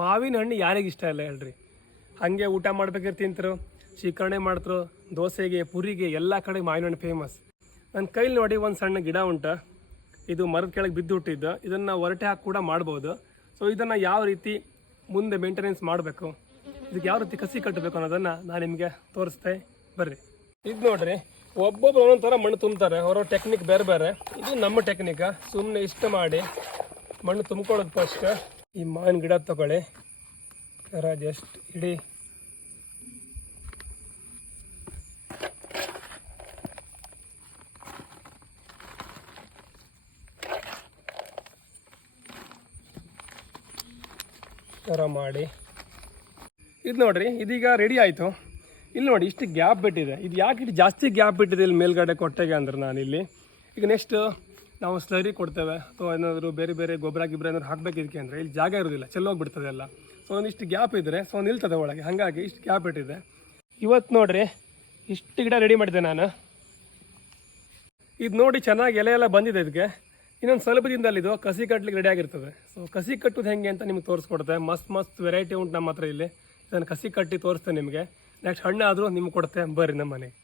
ಮಾವಿನ ಹಣ್ಣು ಯಾರಿಗೆ ಇಷ್ಟ ಇಲ್ಲ ಹೇಳ್ರಿ. ಹಾಗೆ ಊಟ ಮಾಡ್ಬೇಕಾದ್ರೆ ತಿಂತರು ಶೀಕರಣೆ ಮಾಡ್ತರು, ದೋಸೆಗೆ, ಪುರಿಗೆ, ಎಲ್ಲ ಕಡೆ ಮಾವಿನ ಹಣ್ಣು ಫೇಮಸ್ ನನ್ನ ಕೈಲಿ ನೋಡಿ ಒಂದು ಸಣ್ಣ ಗಿಡ ಉಂಟು. ಇದು ಮರದ ಕೆಳಗೆ ಬಿದ್ದು ಹುಟ್ಟಿದ್ದು ಇದನ್ನು ಹೊರಟೆ ಹಾಕಿ ಕೂಡ ಮಾಡ್ಬೋದು. ಸೊ ಇದನ್ನು ಯಾವ ರೀತಿ ಮುಂದೆ ಮೇಂಟೆನೆನ್ಸ್ ಮಾಡಬೇಕು? ಇದಕ್ಕೆ ಯಾವ ರೀತಿ ಕಸಿ ಕಟ್ಟಬೇಕು ಅನ್ನೋದನ್ನು ನಾನು ನಿಮಗೆ ತೋರಿಸ್ತೆ ಬರ್ರಿ. ಇದು ನೋಡ್ರಿ, ಒಬ್ಬೊಬ್ರು ಒಂದೊಂದು ಥರ ಮಣ್ಣು ತುಂಬ್ತಾರೆ. ಅವರ ಟೆಕ್ನಿಕ್ ಬೇರೆ ಬೇರೆ. ಇದು ನಮ್ಮ ಟೆಕ್ನಿಕ್ ಸುಮ್ಮನೆ ಇಷ್ಟ ಮಾಡಿ ಮಣ್ಣು ತುಂಬ್ಕೊಳ್ಳೋದು ಫಸ್ಟ್ ಈ ಮಾವಿನ ಗಿಡ ತಗೊಳ್ಳಿ. ಥರ ಜಸ್ಟ್ ಇಡಿ ಥರ ಮಾಡಿ. ಇದು ನೋಡ್ರಿ, ಇದೀಗ ರೆಡಿ ಆಯಿತು. ಇಲ್ಲಿ ನೋಡಿ, ಇಷ್ಟು ಗ್ಯಾಪ್ ಬಿಟ್ಟಿದೆ. ಇದು ಯಾಕೆ ಇಟ್ಟು ಜಾಸ್ತಿ ಗ್ಯಾಪ್ ಬಿಟ್ಟಿದೆ ಇಲ್ಲಿ ಮೇಲ್ಗಡೆ ಕೊಟ್ಟೆಗೆ ಅಂದ್ರೆ ನಾನಿಲ್ಲಿ. ಈಗ ನೆಕ್ಸ್ಟ್ ನಾವು ಸ್ಲರಿ ಕೊಡ್ತೇವೆ. ಅಥವಾ ಏನಾದರೂ ಬೇರೆ ಬೇರೆ ಗೊಬ್ಬರ ಗಿಬ್ಬರ ಏನಾದ್ರು ಹಾಕ್ಬೇಕು ಇದಕ್ಕೆ ಅಂದರೆ ಇಲ್ಲಿ ಜಾಗ ಇರೋದಿಲ್ಲ ಚೆಲ್ಲೋಗ್ಬಿಡ್ತದೆ ಎಲ್ಲ. ಸೊ ಒಂದಿಷ್ಟು ಗ್ಯಾಪ್ ಇದ್ದರೆ ಸೊ ನಿಲ್ತದೆ ಒಳಗೆ. ಹಾಗಾಗಿ ಇಷ್ಟು ಗ್ಯಾಪ್ ಇಟ್ಟಿದೆ. ಇವತ್ತು ನೋಡಿರಿ, ಇಷ್ಟು ಗಿಡ ರೆಡಿ ಮಾಡಿದೆ ನಾನು. ಇದು ನೋಡಿ ಚೆನ್ನಾಗಿ ಎಲೆ ಎಲ್ಲ ಬಂದಿದೆ ಇದಕ್ಕೆ ಇನ್ನೊಂದು ಸ್ವಲ್ಪ ದಿನದಲ್ಲಿ ಕಸಿ ಕಟ್ಲಿಕ್ಕೆ ರೆಡಿ ಆಗಿರ್ತದೆ. ಸೊ ಕಸಿ ಕಟ್ಟೋದು ಹೆಂಗೆ ಅಂತ ನಿಮ್ಗೆ ತೋರಿಸ್ಕೊಡುತ್ತೆ ಮಸ್ತ್ ಮಸ್ತ್ ವೆರೈಟಿ ಉಂಟು ನಮ್ಮ ಹತ್ರ ಇಲ್ಲಿ. ಇದನ್ನು ಕಸಿ ಕಟ್ಟಿ ತೋರಿಸ್ತೇನೆ ನಿಮಗೆ. ನೆಕ್ಸ್ಟ್ ಹಣ್ಣಾದರೂ ನಿಮ್ಗೆ ಕೊಡುತ್ತೆ ಬರ್ರಿ ನಮ್ಮ ಮನೆಗೆ